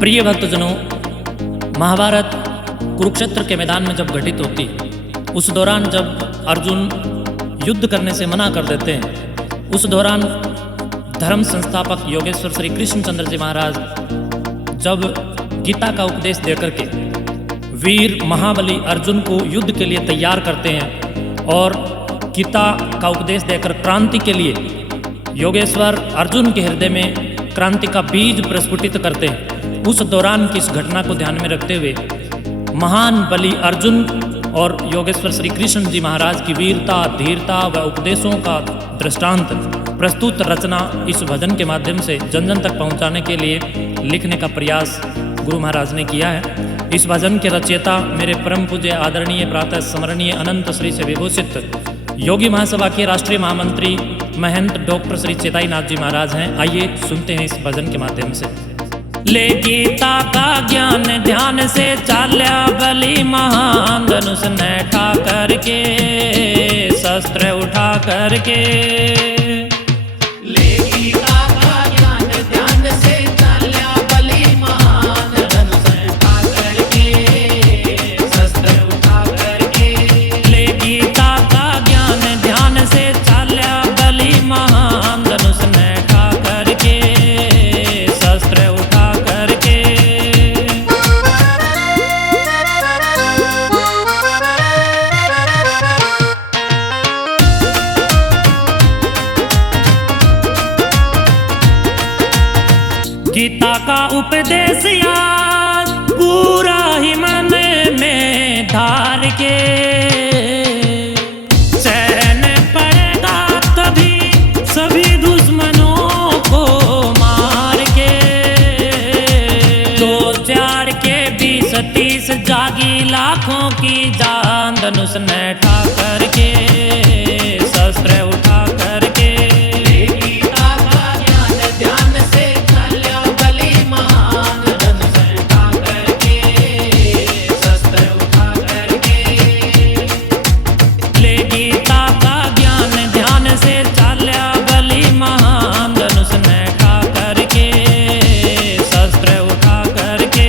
प्रिय भक्तजनों, महाभारत कुरुक्षेत्र के मैदान में जब घटित होती, उस दौरान जब अर्जुन युद्ध करने से मना कर देते हैं, उस दौरान धर्म संस्थापक योगेश्वर श्री कृष्णचंद्र जी महाराज जब गीता का उपदेश देकर के वीर महाबली अर्जुन को युद्ध के लिए तैयार करते हैं और गीता का उपदेश देकर क्रांति के लिए योगेश्वर अर्जुन के हृदय में क्रांति का बीज प्रस्फुटित करते हैं। उस दौरान की इस घटना को ध्यान में रखते हुए महान बली अर्जुन और योगेश्वर श्री कृष्ण जी महाराज की वीरता, धीरता व उपदेशों का दृष्टांत प्रस्तुत रचना इस भजन के माध्यम से जन जन तक पहुंचाने के लिए लिखने का प्रयास गुरु महाराज ने किया है। इस भजन के रचयिता मेरे परम पूज्य आदरणीय प्रातः स्मरणीय अनंत श्री से विभूषित योगी महासभा के राष्ट्रीय महामंत्री महंत डॉक्टर श्री चेताई नाथ जी महाराज हैं। आइए सुनते हैं इस भजन के माध्यम से। ले गीता का ज्ञान ध्यान से चाल्या बलि महान, धनुष नैठा करके शस्त्र उठा करके। ले गीता का ज्ञान ध्यान से चाल्या बलि महान, धनुष नैठा करके शस्त्र उठा करके। ले गीता का ज्ञान ध्यान से चाल्या बलि महान, धनुष नैठा करके शस्त्र उठा करके। गीता का उपदेश आज पूरा ही मन में धार के, चैन पड़ेगा तभी सभी दुश्मनों को मार के। 2-4 के 20-30 जागी लाखों की जान, धनुष नैठा करके शस्त्र उठा करके। ले गीता का ज्ञान ध्यान से चाल्या बलि महान, धनुष नैठा करके शस्त्र उठा करके। ले गीता का ज्ञान ध्यान से चाल्या बलि महान, धनुष नैठा करके शस्त्र उठा करके।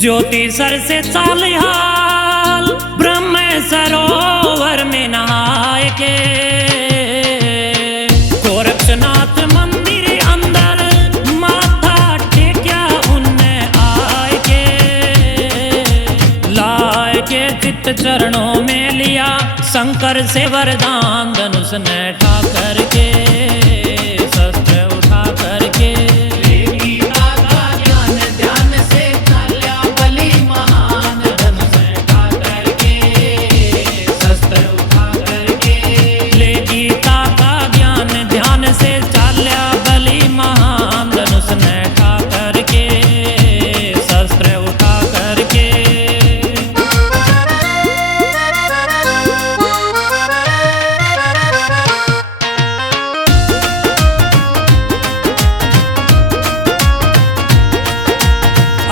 ज्योति सर से चालिहाल ब्रह्म सरोवर में नहाए के, गोरक्षनाथ मंदिर अंदर माथा टेक्या उनने आए के। लाए के चित्त चरणों में लिया शंकर से वरदान, धनुष नैठा करके शस्त्र उठा करके। ले गीता का ज्ञान ध्यान से चाल्या बलि महान, धनुष नैठा करके शस्त्र उठा करके। ले गीता का ज्ञान ध्यान से चाल्या बलि महान, धनुष नैठा करके शस्त्र उठा करके।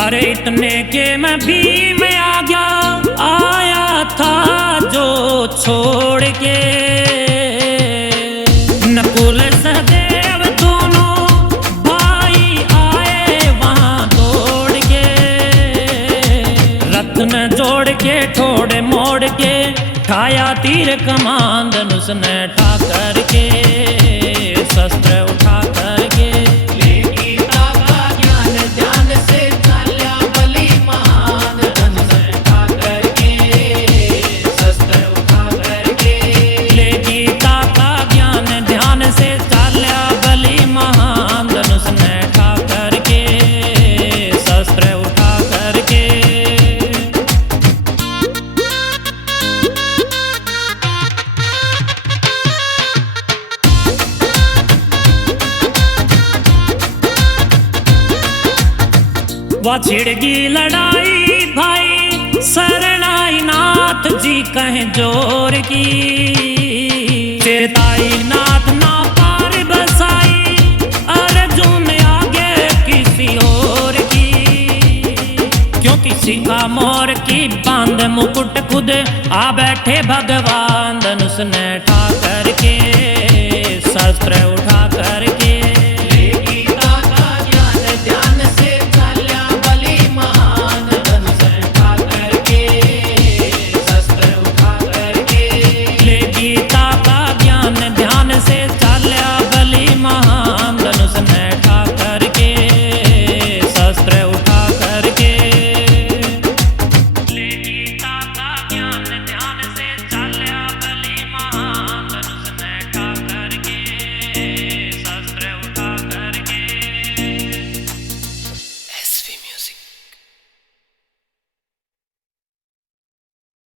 अरे इतने के मैं भीम आ गया, आया था जो छोड़ के। नकुल सहदेव दोनों भाई आए वहां दौड़ के, रत्न जोड़ के ठोड़ मोड़ के ठाया तीर कमान, धनुष नैठा करके शस्त्र उठा करके। ले गीता का ज्ञान ध्यान से चाल्या बलि महान, धनुष नैठा करके शस्त्र उठा करके। ले गीता का ज्ञान ध्यान से चाल्या बलि महान, धनुष नैठा करके शस्त्र उठा करके। वह छिड़गी लड़ाई भाई शरणाई नाथ जी कहें जोर की। चेताई नाथ ना पार बसाई अर्जुन आगे किसी और की। किसी का मोह मुकुट खुद आ बैठे भगवान, धनुष ने